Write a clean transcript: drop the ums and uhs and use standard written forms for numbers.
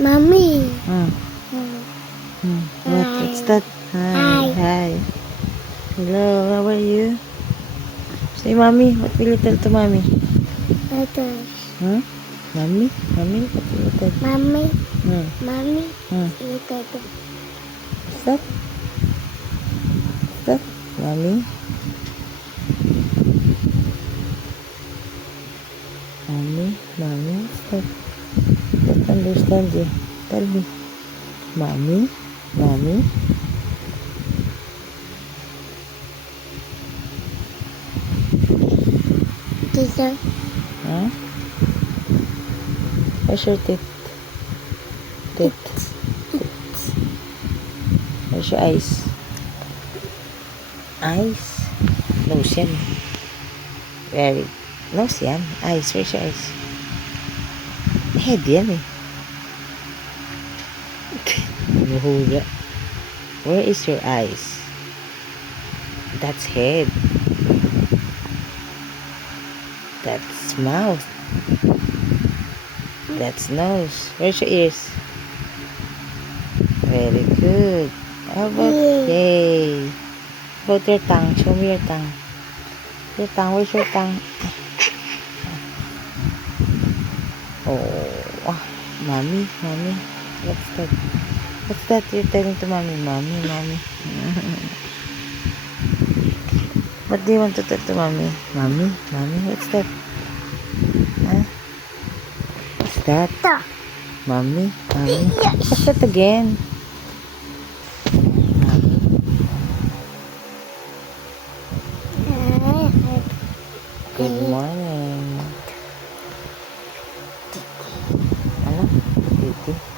Mommy. Hmm. What's that? Hi. Hi. Hello, how are you? Say, mommy, what will you tell to mommy? Others. Hmm? Mommy? Mommy, what will you tell? Mommy. Hmm. Mommy. Hmm. Look at them. What's that? What's that? Mommy? Mommy? Mommy? What's that? Don't understand you. Tell me. Mommy? Mommy? Teacher. Huh? Where's your teeth? Teeth. Where's your eyes? Eyes? Nose yan. Very. Nose yan. Eyes. Where's your eyes? Head yan eh. Nahuhula. Where is your eyes? That's head. That's mouth. That's nose. Where's your ears? Very good. How about yay? How about your tongue? Show me your tongue. Your tongue. Where's your tongue? Oh, mommy, mommy. What's that? What's that you're telling to mommy? Mommy, mommy. What do you want to tell to mommy? Mommy, mommy. What's that? Huh? What's that? Mommy, mommy. What's that again? Mommy. Good morning. Ano? Titi.